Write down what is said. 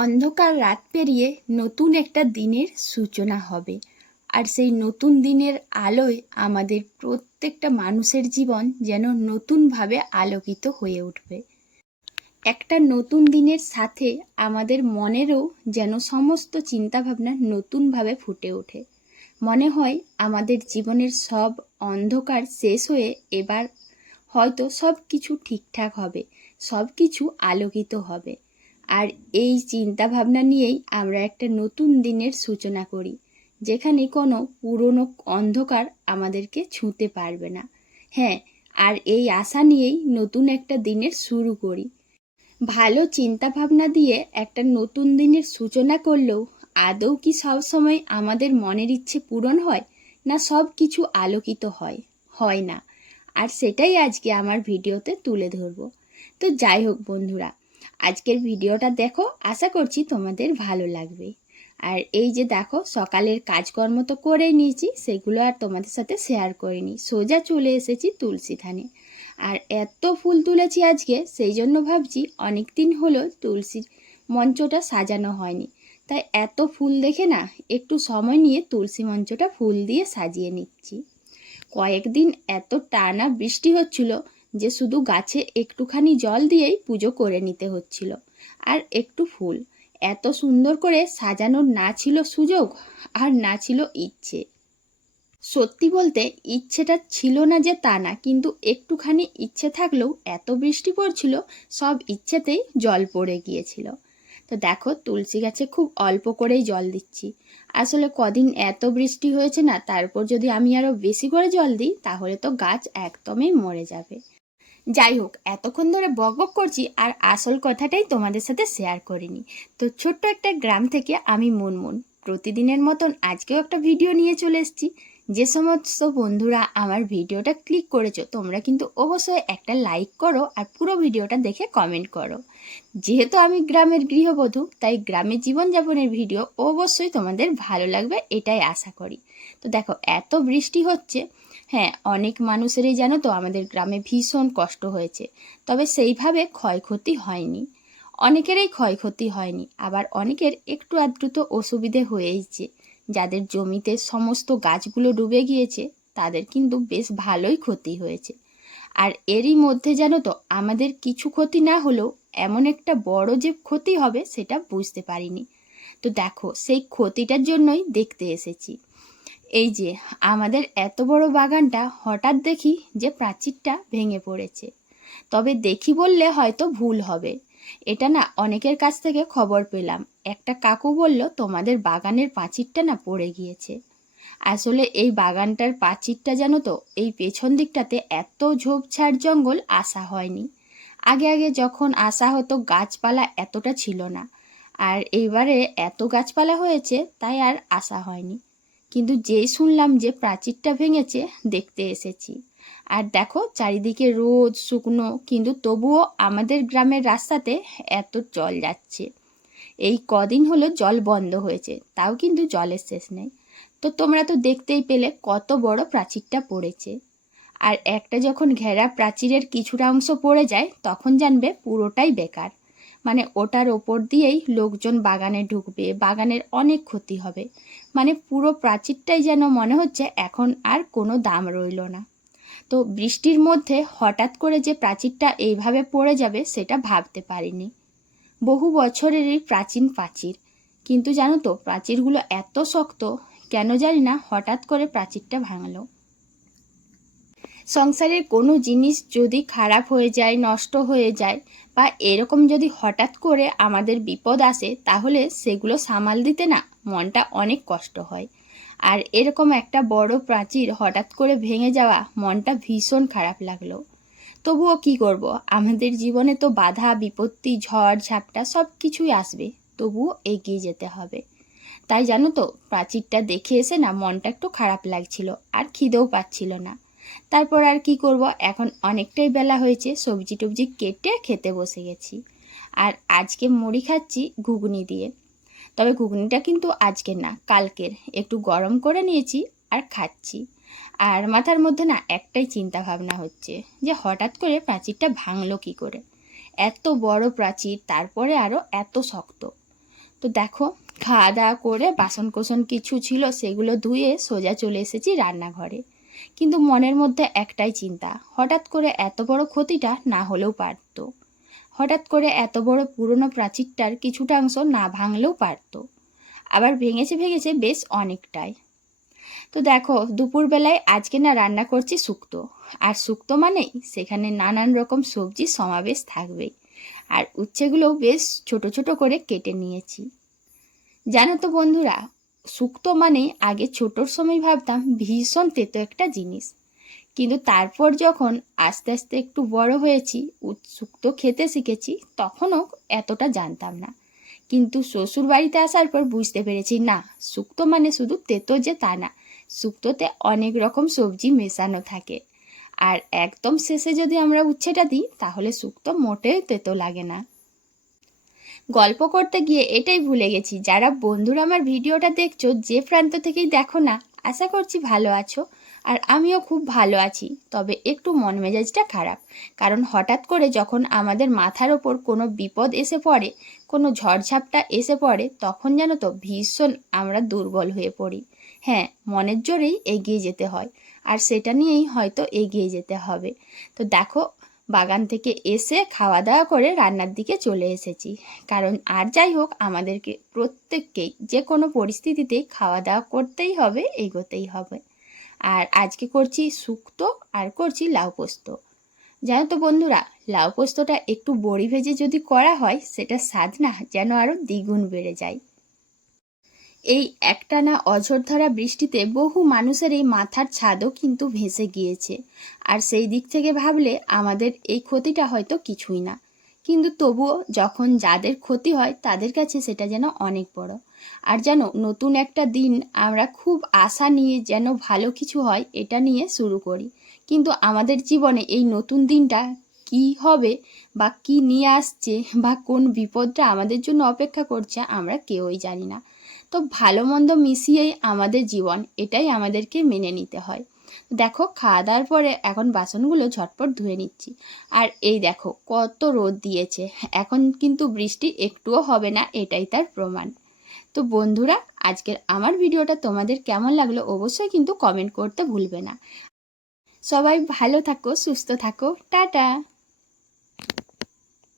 অন্ধকার রাত পেরিয়ে নতুন একটা দিনের সূচনা হবে। আর সেই নতুন দিনের আলোয় আমাদের প্রত্যেকটা মানুষের জীবন যেন নতুনভাবে আলোকিত হয়ে উঠবে। একটা নতুন দিনের সাথে আমাদের মনেরও যেন সমস্ত চিন্তাভাবনা নতুনভাবে ফুটে ওঠে। মনে হয় আমাদের জীবনের সব অন্ধকার শেষ হয়ে এবার হয়তো সব কিছু ঠিকঠাক হবে, সব কিছু আলোকিত হবে। আর এই চিন্তাভাবনা নিয়েই আমরা একটা নতুন দিনের সূচনা করি, যেখানে কোনো পুরনো অন্ধকার আমাদেরকে ছুঁতে পারবে না। হ্যাঁ, আর এই আশা নিয়েই নতুন একটা দিনের শুরু করি। ভালো চিন্তাভাবনা দিয়ে একটা নতুন দিনের সূচনা করলেও আদৌ কি সবসময় আমাদের মনের ইচ্ছে পূরণ হয়, না সব কিছু আলোকিত হয়? হয় না। আর সেটাই আজকে আমার ভিডিওতে তুলে ধরবো। তো যাই হোক বন্ধুরা, আজকের ভিডিওটা দেখো, আশা করছি তোমাদের ভালো লাগবে। আর এই যে দেখো, সকালের কাজকর্ম তো করেই নিয়েছি, সেগুলো আর তোমাদের সাথে শেয়ার করিনি, সোজা চলে এসেছি তুলসী থানে। আর এত ফুল তুলেছি আজকে, সেই জন্য ভাবছি অনেক দিন হলো তুলসীর মঞ্চটা সাজানো হয়নি, তাই এত ফুল দেখে না একটু সময় নিয়ে তুলসী মঞ্চটা ফুল দিয়ে সাজিয়ে নিচ্ছি। কয়েকদিন এত টানা বৃষ্টি হচ্ছিল যে শুধু গাছে একটুখানি জল দিয়েই পুজো করে নিতে হচ্ছিল। আর একটু ফুল এত সুন্দর করে সাজানোর না ছিল সুযোগ, আর না ছিল ইচ্ছে। সত্যি বলতে ইচ্ছেটা ছিল না যে তা না, কিন্তু একটুখানি ইচ্ছে থাকলেও এত বৃষ্টি পড়ছিল, সব ইচ্ছেতেই জল পড়ে গিয়েছিল। তো দেখো, তুলসী গাছে খুব অল্প করেই জল দিচ্ছি। আসলে কদিন এত বৃষ্টি হয়েছে না, তারপর যদি আমি আরও বেশি করে জল দিই তাহলে তো গাছ একদমই মরে যাবে। যাই হোক, এতক্ষণ ধরে বকবক করছি আর আসল কথাটাই তোমাদের সাথে শেয়ার করিনি। তো ছোট্ট একটা গ্রাম থেকে আমি মুনমুন প্রতিদিনের মতন আজকেও একটা ভিডিও নিয়ে চলে এসেছি। যে সমস্ত বন্ধুরা আমার ভিডিওটা ক্লিক করেছো, তোমরা কিন্তু অবশ্যই একটা লাইক করো আর পুরো ভিডিওটা দেখে কমেন্ট করো। যেহেতু আমি গ্রামের গৃহবধূ, তাই গ্রামের জীবনযাপনের ভিডিও অবশ্যই তোমাদের ভালো লাগবে, এটাই আশা করি। তো দেখো, এত বৃষ্টি হচ্ছে। হ্যাঁ, অনেক মানুষেরই জানো তো আমাদের গ্রামে ভীষণ কষ্ট হয়েছে, তবে সেইভাবে ক্ষয়ক্ষতি হয়নি। অনেকেরই ক্ষয়ক্ষতি হয়নি, আবার অনেকের একটু আধটু তো অসুবিধে হয়েইছে। যাদের জমিতে সমস্ত গাছগুলো ডুবে গিয়েছে তাদের কিন্তু বেশ ভালোই ক্ষতি হয়েছে। আর এরই মধ্যে জানো তো, আমাদের কিছু ক্ষতি না হলেও এমন একটা বড় যে ক্ষতি হবে সেটা বুঝতে পারিনি। তো দেখো, সেই ক্ষতিটার জন্যই দেখতে এসেছি। এই যে আমাদের এত বড় বাগানটা, হঠাৎ দেখি যে প্রাচীরটা ভেঙে পড়েছে। তবে দেখি বললে হয়তো ভুল হবে, এটা না অনেকের কাছ থেকে খবর পেলাম। একটা কাকু বলল তোমাদের বাগানের প্রাচীরটা না পড়ে গিয়েছে। আসলে এই বাগানটার প্রাচীরটা জানো তো, এই পেছন দিকটাতে এত ঝোপঝাড় জঙ্গল আসা হয়নি। আগে আগে যখন আসা হতো গাছপালা এতটা ছিল না, আর এইবারে এত গাছপালা হয়েছে তাই আর আসা হয়নি। কিন্তু যেই শুনলাম যে প্রাচীরটা ভেঙেছে, দেখতে এসেছি। আর দেখো, চারিদিকে রোদ শুকনো, কিন্তু তবুও আমাদের গ্রামের রাস্তাতে এত জল যাচ্ছে। এই কদিন হলো জল বন্ধ হয়েছে, তাও কিন্তু জলের শেষ নেই। তো তোমরা তো দেখতেই পেলে কত বড় প্রাচীরটা পড়েছে। আর একটা যখন ঘেরা প্রাচীরের কিছুটা অংশ পড়ে যায়, তখন জানবে পুরোটাই বেকার। মানে ওটার ওপর দিয়েই লোকজন বাগানে ঢুকবে, বাগানের অনেক ক্ষতি হবে। মানে পুরো প্রাচীরটাই যেন মনে হচ্ছে এখন আর কোনো দাম রইল না। তো বৃষ্টির মধ্যে হঠাৎ করে যে প্রাচীরটা এইভাবে পড়ে যাবে সেটা ভাবতে পারিনি। বহু বছরেরই প্রাচীন প্রাচীর, কিন্তু জানো তো প্রাচীরগুলো এত শক্ত, কেন জানি না হঠাৎ করে প্রাচীরটা ভাঙলো। সংসারের কোনো জিনিস যদি খারাপ হয়ে যায়, নষ্ট হয়ে যায়, বা এরকম যদি হঠাৎ করে আমাদের বিপদ আসে, তাহলে সেগুলো সামাল দিতে না মনটা অনেক কষ্ট হয়। আর এরকম একটা বড় প্রাচীর হঠাৎ করে ভেঙে যাওয়া, মনটা ভীষণ খারাপ লাগলো। তবুও কি করব, আমাদের জীবনে তো বাধা বিপত্তি ঝড় ঝাপটা সব কিছুই আসবে, তবুও এগিয়ে যেতে হবে। তাই জানো তো, প্রাচীরটা দেখে এসে না মনটা একটু খারাপ লাগছিল, আর খিদেও পাচ্ছিল না। তারপর আর কি করব, এখন অনেকটাই বেলা হয়েছে, সবজি টবজি কেটে খেতে বসে গেছি। আর আজকে মুড়ি খাচ্ছি ঘুগনি দিয়ে। তবে ঘুগনিটা কিন্তু আজকে না, কালকের একটু গরম করে নিয়েছি আর খাচ্ছি। আর মাথার মধ্যে না একটাই চিন্তা ভাবনা হচ্ছে যে হঠাৎ করে প্রাচীরটা ভাঙলো কি করে। এত বড় প্রাচীর, তারপরে আরও এত শক্ত। তো দেখো খাওয়া দাওয়া করে বাসন কোসন কিছু ছিল সেগুলো ধুয়ে সোজা চলে এসেছি রান্নাঘরে। কিন্তু মনের মধ্যে একটাই চিন্তা, হঠাৎ করে এত বড় ক্ষতিটা না হলেও পারতো। হঠাৎ করে এত বড় পুরনো প্রাচীরটার কিছুটা অংশ না ভাঙলেও পারতো। আবার ভেঙেছে বেশ অনেকটাই। তো দেখো দুপুরবেলায় আজকে না রান্না করছি শুক্তো। আর শুক্তো মানেই সেখানে নানান রকম সবজির সমাবেশ থাকবেই। আর উচ্ছেগুলোও বেশ ছোট ছোট করে কেটে নিয়েছি। জানো তো বন্ধুরা, শুক্তো মানে আগে ছোটোর সময় ভাবতাম ভীষণ তেতো একটা জিনিস। কিন্তু তারপর যখন আস্তে আস্তে একটু বড় হয়েছি, শুক্তো খেতে শিখেছি, তখনও এতটা জানতাম না। কিন্তু শ্বশুর বাড়িতে আসার পর বুঝতে পেরেছি না, শুক্তো মানে শুধু তেতো যে তা না, শুক্তোতে অনেক রকম সবজি মেশানো থাকে। আর একদম শেষে যদি আমরা উচ্ছেটা দিই তাহলে শুক্তো মোটেও তেতো লাগে না। গল্প করতে গিয়ে এটাই ভুলে গেছি, যারা বন্ধুরা আমার ভিডিওটা দেখছো যে প্রান্ত থেকেই দেখো না, আশা করছি ভালো আছো। আর আমিও খুব ভালো আছি, তবে একটু মন মেজাজটা খারাপ। কারণ হঠাৎ করে যখন আমাদের মাথার ওপর কোনো বিপদ এসে পড়ে, কোনো ঝড়ঝাপটা এসে পড়ে, তখন জানো তো ভীষণ আমরা দুর্বল হয়ে পড়ি। হ্যাঁ, মনের জোরেই এগিয়ে যেতে হয়, আর সেটা নিয়েই হয়তো এগিয়ে যেতে হবে। তো দেখো বাগান থেকে এসে খাওয়া দাওয়া করে রান্নার দিকে চলে এসেছি। কারণ আর যাই হোক আমাদেরকে প্রত্যেককেই যে কোনো পরিস্থিতিতেই খাওয়া দাওয়া করতেই হবে, এগোতেই হবে। আর আজকে করছি শুক্তো আর করছি লাউ পোস্ত। জানো তো বন্ধুরা, লাউ পোস্তটা একটু বড়ি ভেজে যদি করা হয় সেটা স্বাদ না যেন আরও দ্বিগুণ বেড়ে যায়। এই একটানা অঝোরধারা বৃষ্টিতে বহু মানুষের এই মাথার ছাদও কিন্তু ভেসে গিয়েছে। আর সেই দিক থেকে ভাবলে আমাদের এই ক্ষতিটা হয়তো কিছুই না, কিন্তু তবুও যখন যাদের ক্ষতি হয় তাদের কাছে সেটা যেন অনেক বড়। আর যেন নতুন একটা দিন আমরা খুব আশা নিয়ে যেন ভালো কিছু হয় এটা নিয়ে শুরু করি, কিন্তু আমাদের জীবনে এই নতুন দিনটা কি হবে বা কি নিয়ে আসছে বা কোন বিপদটা আমাদের জন্য অপেক্ষা করছে আমরা কেউই জানি না। তো ভালো মন্দ মিশিয়েই আমাদের জীবন, এটাই আমাদেরকে মেনে নিতে হয়। দেখো খাওয়া দাওয়ার পরে এখন বাসনগুলো ঝটপট ধুয়ে নিচ্ছি। আর এই দেখো কত রোদ দিয়েছে, এখন কিন্তু বৃষ্টি একটুও হবে না, এটাই তার প্রমাণ। তো বন্ধুরা, আজকের আমার ভিডিওটা তোমাদের কেমন লাগলো অবশ্যই কিন্তু কমেন্ট করতে ভুলবে না। সবাই ভালো থাকো, সুস্থ থাকো, টাটা।